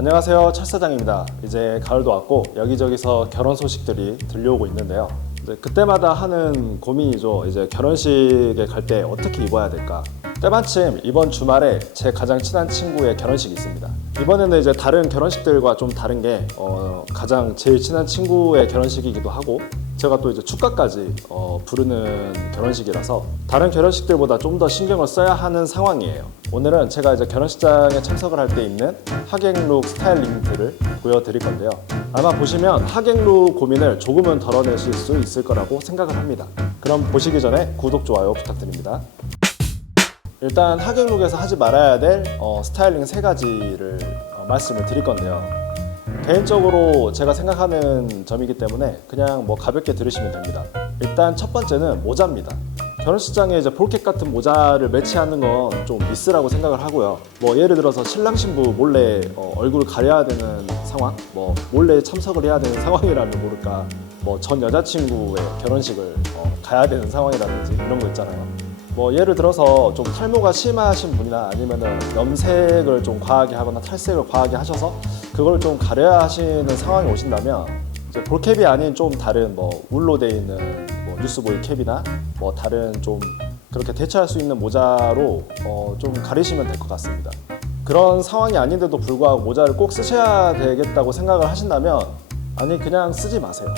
안녕하세요, 철사장입니다. 이제 가을도 왔고 여기저기서 결혼 소식들이 들려오고 있는데요. 이제 그때마다 하는 고민이죠. 이제 결혼식에 갈 때 어떻게 입어야 될까? 때마침 이번 주말에 제 가장 친한 친구의 결혼식이 있습니다. 이번에는 이제 다른 결혼식들과 좀 다른 게 가장 제일 친한 친구의 결혼식이기도 하고 제가 또 이제 축가까지 부르는 결혼식이라서 다른 결혼식들보다 좀 더 신경을 써야 하는 상황이에요. 오늘은 제가 이제 결혼식장에 참석을 할 때 입는 하객룩 스타일링들을 보여드릴 건데요. 아마 보시면 하객룩 고민을 조금은 덜어내실 수 있을 거라고 생각을 합니다. 그럼 보시기 전에 구독, 좋아요 부탁드립니다. 일단 하객룩에서 하지 말아야 될 스타일링 3가지를 말씀을 드릴 건데요. 개인적으로 제가 생각하는 점이기 때문에 그냥 가볍게 들으시면 됩니다. 일단 첫 번째는 모자입니다. 결혼식장에 이제 볼캡 같은 모자를 매치하는 건 좀 미스라고 생각을 하고요. 예를 들어서 신랑 신부 몰래 얼굴을 가려야 되는 상황, 몰래 참석을 해야 되는 상황이라면 모를까, 전 여자친구의 결혼식을 가야 되는 상황이라든지 이런 거 있잖아요. 예를 들어서 좀 탈모가 심하신 분이나 아니면은 염색을 좀 과하게 하거나 탈색을 과하게 하셔서 그걸 좀 가려야 하시는 상황이 오신다면 이제 볼캡이 아닌 좀 다른 울로 되어 있는 뉴스보이 캡이나 다른 좀 그렇게 대체할 수 있는 모자로 좀 가리시면 될 것 같습니다. 그런 상황이 아닌데도 불구하고 모자를 꼭 쓰셔야 되겠다고 생각을 하신다면 그냥 쓰지 마세요.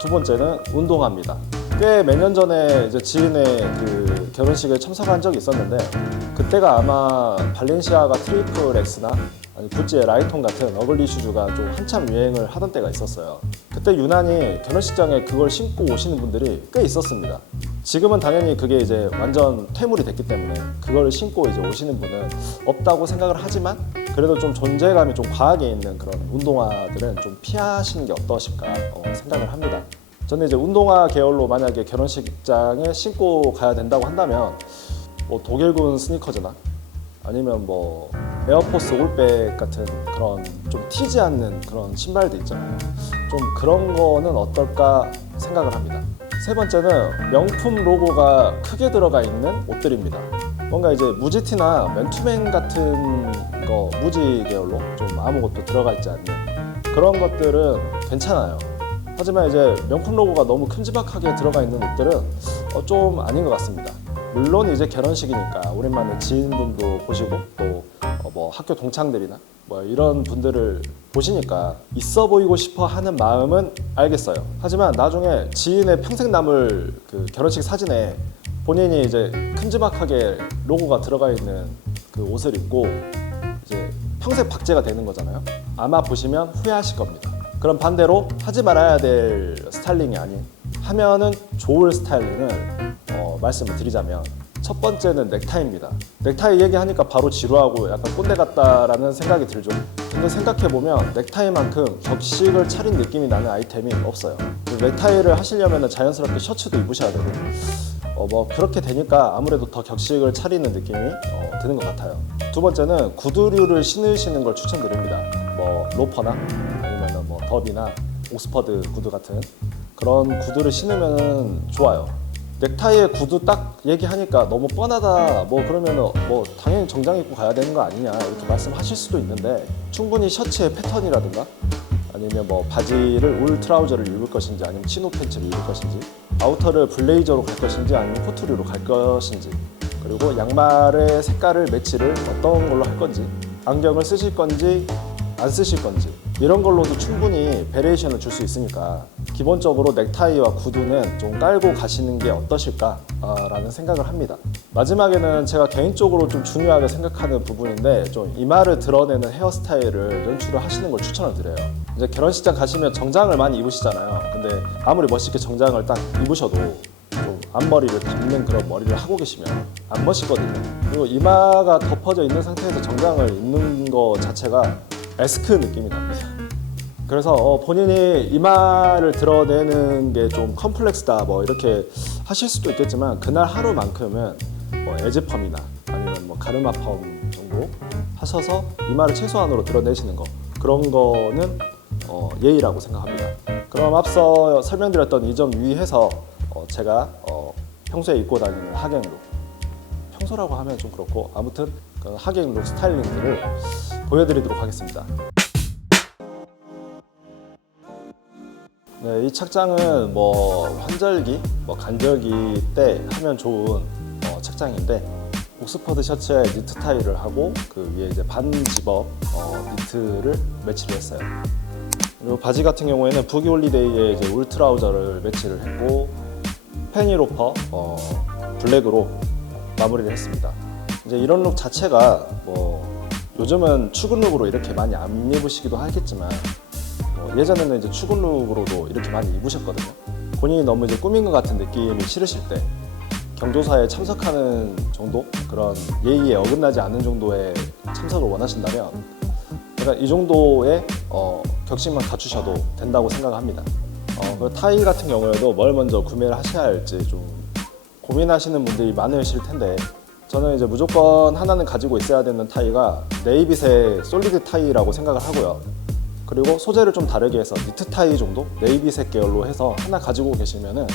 두 번째는 운동화입니다. 꽤 몇 년 전에 이제 지인의 그 결혼식에 참석한 적이 있었는데 그때가 아마 발렌시아가 트리플 X나 구찌의 라이톤 같은 어글리 슈즈가 좀 한참 유행을 하던 때가 있었어요. 그때 유난히 결혼식장에 그걸 신고 오시는 분들이 꽤 있었습니다. 지금은 당연히 그게 이제 완전 퇴물이 됐기 때문에 그걸 신고 이제 오시는 분은 없다고 생각을 하지만 그래도 좀 존재감이 좀 과하게 있는 그런 운동화들은 좀 피하시는 게 어떠실까 생각을 합니다. 저는 이제 운동화 계열로 만약에 결혼식장에 신고 가야 된다고 한다면 독일군 스니커즈나 아니면 에어포스 올백 같은 그런 좀 튀지 않는 그런 신발들 있잖아요. 좀 그런 거는 어떨까 생각을 합니다. 세 번째는 명품 로고가 크게 들어가 있는 옷들입니다. 뭔가 이제 무지티나 맨투맨 같은 거 무지 계열로 좀 아무것도 들어가 있지 않는 그런 것들은 괜찮아요. 하지만 이제 명품 로고가 너무 큼지막하게 들어가 있는 옷들은 좀 아닌 것 같습니다. 물론 이제 결혼식이니까 오랜만에 지인분도 보시고 또 학교 동창들이나 이런 분들을 보시니까 있어 보이고 싶어 하는 마음은 알겠어요. 하지만 나중에 지인의 평생 남을 그 결혼식 사진에 본인이 이제 큼지막하게 로고가 들어가 있는 그 옷을 입고 이제 평생 박제가 되는 거잖아요. 아마 보시면 후회하실 겁니다. 그럼 반대로 하지 말아야 될 스타일링이 아닌 하면은 좋을 스타일링을 말씀을 드리자면 첫 번째는 넥타이입니다. 넥타이 얘기하니까 바로 지루하고 약간 꼰대 같다라는 생각이 들죠. 근데 생각해보면 넥타이만큼 격식을 차린 느낌이 나는 아이템이 없어요. 넥타이를 하시려면 자연스럽게 셔츠도 입으셔야 되고 그렇게 되니까 아무래도 더 격식을 차리는 느낌이 드는 것 같아요. 두 번째는 구두류를 신으시는 걸 추천드립니다. 로퍼나 아니면 더비나 옥스퍼드 구두 같은 그런 구두를 신으면 좋아요. 넥타이에 구두 딱 얘기하니까 너무 뻔하다 그러면 당연히 정장 입고 가야 되는 거 아니냐 이렇게 말씀하실 수도 있는데 충분히 셔츠의 패턴이라든가 아니면 바지를 울 트라우저를 입을 것인지 아니면 치노 팬츠를 입을 것인지 아우터를 블레이저로 갈 것인지 아니면 코트류로 갈 것인지 그리고 양말의 색깔을 매치를 어떤 걸로 할 건지 안경을 쓰실 건지 안 쓰실 건지 이런 걸로도 충분히 베리에이션을 줄 수 있으니까 기본적으로 넥타이와 구두는 좀 깔고 가시는 게 어떠실까 라는 생각을 합니다. 마지막에는 제가 개인적으로 좀 중요하게 생각하는 부분인데 좀 이마를 드러내는 헤어스타일을 연출을 하시는 걸 추천을 드려요. 이제 결혼식장 가시면 정장을 많이 입으시잖아요. 근데 아무리 멋있게 정장을 딱 입으셔도 좀 앞머리를 덮는 그런 머리를 하고 계시면 안 멋있거든요. 그리고 이마가 덮어져 있는 상태에서 정장을 입는 거 자체가 에스크 느낌이 납니다. 그래서 본인이 이마를 드러내는 게 좀 컴플렉스다 이렇게 하실 수도 있겠지만 그날 하루만큼은 에즈펌이나 아니면 가르마펌 정도 하셔서 이마를 최소한으로 드러내시는 거 그런 거는 예의라고 생각합니다. 그럼 앞서 설명드렸던 이 점 유의해서 제가 평소에 입고 다니는 하객룩 평소라고 하면 좀 그렇고 아무튼 그 하객룩 스타일링들을 보여드리도록 하겠습니다. 네, 이 착장은 뭐 환절기, 뭐 간절기 때 하면 좋은 착장인데 옥스퍼드 셔츠에 니트 타이를 하고 그 위에 이제 반 집업 니트를 매치를 했어요. 그리고 바지 같은 경우에는 부기 홀리데이에 이제 울 트라우저를 매치를 했고 페니로퍼 블랙으로 마무리를 했습니다. 이제 이런 룩 자체가 뭐 요즘은 출근 룩으로 이렇게 많이 안 입으시기도 하겠지만 예전에는 이제 출근 룩으로도 이렇게 많이 입으셨거든요. 본인이 너무 이제 꾸민 것 같은 느낌이 싫으실 때 경조사에 참석하는 정도 그런 예의에 어긋나지 않는 정도의 참석을 원하신다면 약간 이 정도의 격식만 갖추셔도 된다고 생각합니다. 타이 같은 경우에도 뭘 먼저 구매를 하셔야 할지 좀 고민하시는 분들이 많으실 텐데 저는 이제 무조건 하나는 가지고 있어야 되는 타이가 네이비색 솔리드 타이라고 생각을 하고요. 그리고 소재를 좀 다르게 해서 니트 타이 정도 네이비색 계열로 해서 하나 가지고 계시면은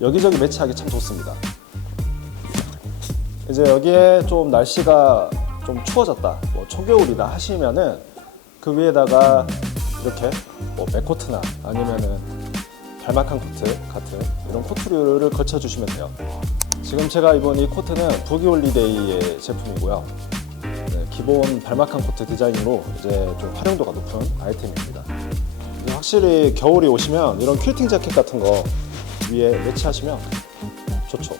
여기저기 매치하기 참 좋습니다. 이제 여기에 좀 날씨가 좀 추워졌다, 뭐 초겨울이다 하시면은 그 위에다가 이렇게 뭐 맥코트나 아니면은 발막한 코트 같은 이런 코트류를 걸쳐주시면 돼요. 지금 제가 입은 이 코트는 부기 홀리데이의 제품이고요. 네, 기본 발막한 코트 디자인으로 이제 좀 활용도가 높은 아이템입니다. 확실히 겨울이 오시면 이런 퀼팅 자켓 같은 거 위에 매치하시면 좋죠.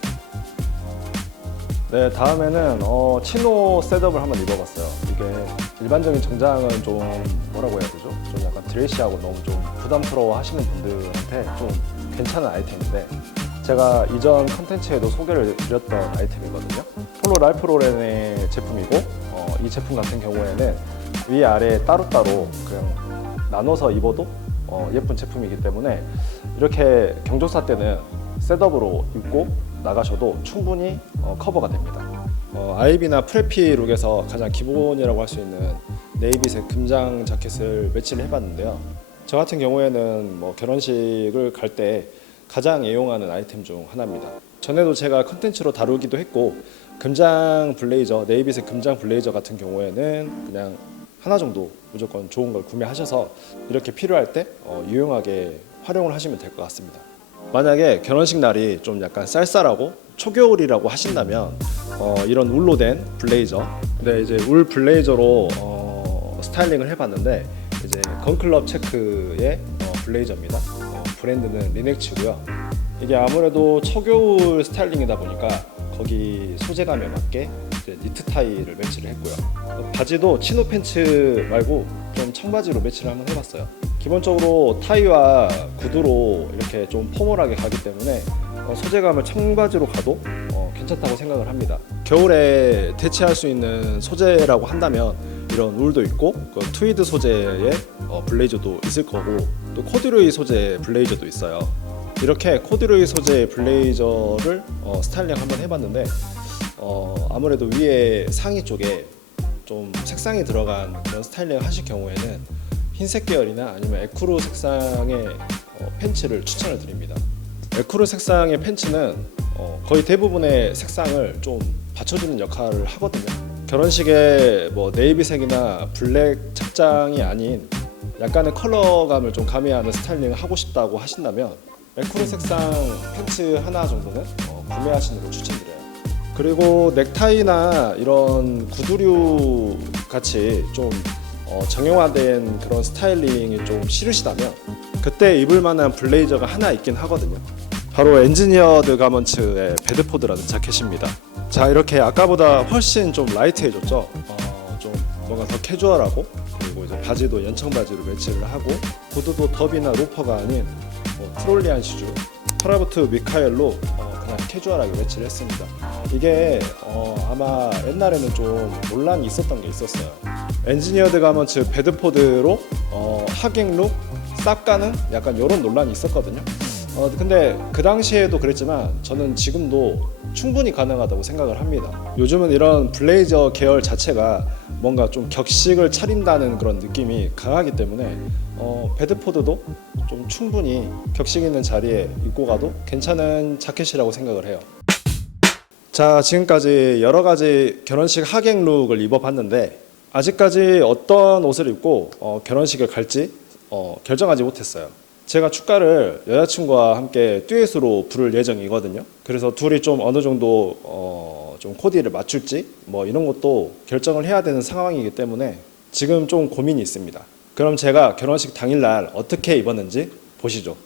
네, 다음에는 치노 셋업을 한번 입어봤어요. 이게 일반적인 정장은 좀 뭐라고 해야 되죠? 좀 약간 드레시하고 너무 좀 부담스러워 하시는 분들한테 좀 괜찮은 아이템인데 제가 이전 컨텐츠에도 소개를 드렸던 아이템이거든요. 폴로 랄프 로렌의 제품이고 이 제품 같은 경우에는 위아래 따로따로 그냥 나눠서 입어도 예쁜 제품이기 때문에 이렇게 경조사 때는 셋업으로 입고 나가셔도 충분히 커버가 됩니다. 아이비나 프레피 룩에서 가장 기본이라고 할 수 있는 네이비색 금장 자켓을 매치를 해봤는데요. 저 같은 경우에는 뭐 결혼식을 갈 때 가장 애용하는 아이템 중 하나입니다. 전에도 제가 컨텐츠로 다루기도 했고 금장 블레이저, 네이비색 금장 블레이저 같은 경우에는 그냥 하나 정도 무조건 좋은 걸 구매하셔서 이렇게 필요할 때 유용하게 활용을 하시면 될 것 같습니다. 만약에 결혼식 날이 좀 약간 쌀쌀하고 초겨울이라고 하신다면 이런 울로 된 블레이저, 근데 이제 울 블레이저로 스타일링을 해봤는데 이제 건클럽 체크의 블레이저입니다. 브랜드는 리넥츠고요. 이게 아무래도 초겨울 스타일링이다 보니까 거기 소재감에 맞게 이제 니트 타이를 매치를 했고요. 바지도 치노 팬츠 말고 좀 청바지로 매치를 한번 해봤어요. 기본적으로 타이와 구두로 이렇게 좀 포멀하게 가기 때문에 소재감을 청바지로 가도 괜찮다고 생각을 합니다. 겨울에 대체할 수 있는 소재라고 한다면 이런 울도 있고 트위드 소재의 블레이저도 있을 거고 또 코듀로이 소재의 블레이저도 있어요. 이렇게 코듀로이 소재의 블레이저를 스타일링 한번 해봤는데 아무래도 위에 상의 쪽에 좀 색상이 들어간 그런 스타일링 하실 경우에는 흰색 계열이나 아니면 에쿠르 색상의 팬츠를 추천을 드립니다. 에쿠르 색상의 팬츠는 거의 대부분의 색상을 좀 받쳐주는 역할을 하거든요. 결혼식에 뭐 네이비색이나 블랙 착장이 아닌 약간의 컬러감을 좀 가미하는 스타일링을 하고 싶다고 하신다면 에쿠르 색상 팬츠 하나 정도는 구매하시는 걸 추천드려요. 그리고 넥타이나 이런 구두류 같이 좀 정형화된 그런 스타일링이 좀 싫으시다면 그때 입을 만한 블레이저가 하나 있긴 하거든요. 바로 엔지니어드 가먼츠의 베드포드라는 자켓입니다. 자, 이렇게 아까보다 훨씬 좀 라이트해졌죠. 좀 뭔가 더 캐주얼하고 그리고 이제 바지도 연청 바지로 매치를 하고 구두도 더비나 로퍼가 아닌 트롤리안 시주 프라부트 미카엘로 그냥 캐주얼하게 매치를 했습니다. 이게 아마 옛날에는 좀 논란이 있었던 게 있었어요. 엔지니어드 가먼츠 베드포드로 하객룩 쌉 가는 약간 이런 논란이 있었거든요. 근데 그 당시에도 그랬지만 저는 지금도 충분히 가능하다고 생각을 합니다. 요즘은 이런 블레이저 계열 자체가 뭔가 좀 격식을 차린다는 그런 느낌이 강하기 때문에 베드포드도 좀 충분히 격식 있는 자리에 입고 가도 괜찮은 자켓이라고 생각을 해요. 자, 지금까지 여러 가지 결혼식 하객 룩을 입어봤는데 아직까지 어떤 옷을 입고 결혼식을 갈지 결정하지 못했어요. 제가 축가를 여자친구와 함께 듀엣으로 부를 예정이거든요. 그래서 둘이 좀 어느 정도 좀 코디를 맞출지 뭐 이런 것도 결정을 해야 되는 상황이기 때문에 지금 좀 고민이 있습니다. 그럼 제가 결혼식 당일날 어떻게 입었는지 보시죠.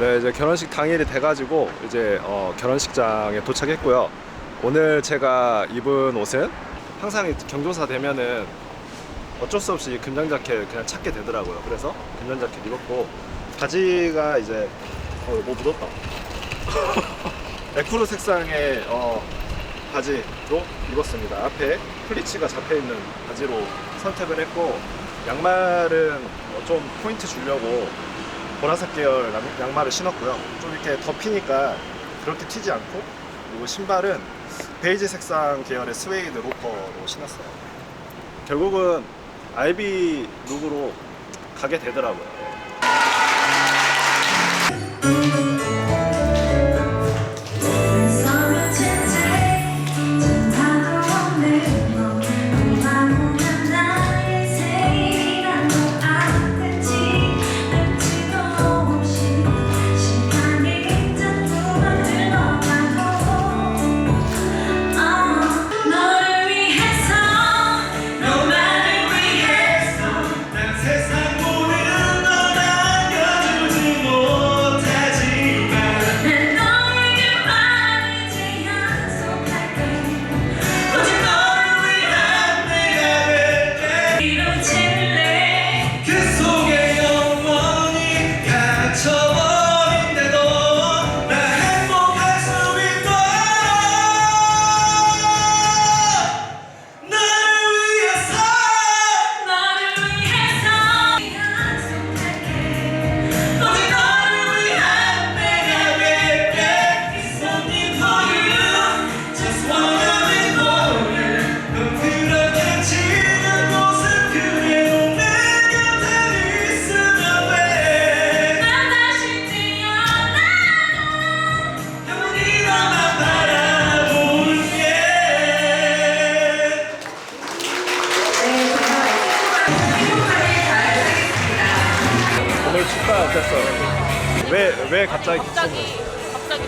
네, 이제 결혼식 당일이 돼가지고 이제 결혼식장에 도착했고요. 오늘 제가 입은 옷은 항상 경조사 되면은 어쩔 수 없이 금장 자켓 그냥 찾게 되더라고요. 그래서 금장 자켓 입었고 바지가 이제 뭐 묻었다. 에쿠르 색상의 바지로 입었습니다. 앞에 플리츠가 잡혀 있는 바지로 선택을 했고 양말은 좀 포인트 주려고 보라색 계열 양말을 신었고요. 좀 이렇게 덮이니까 그렇게 튀지 않고, 그리고 신발은 베이지 색상 계열의 스웨이드 로퍼로 신었어요. 결국은 알비 룩으로 가게 되더라고요. 오늘 축가 어땠어요? 왜 갑자기 갑자기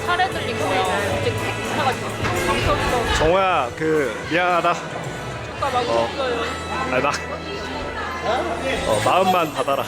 차례 들린 거야. 이제 택시 타가지고 방송도 정호야 미안하다. 축가 막 웃어요. 나 마음만 받아라.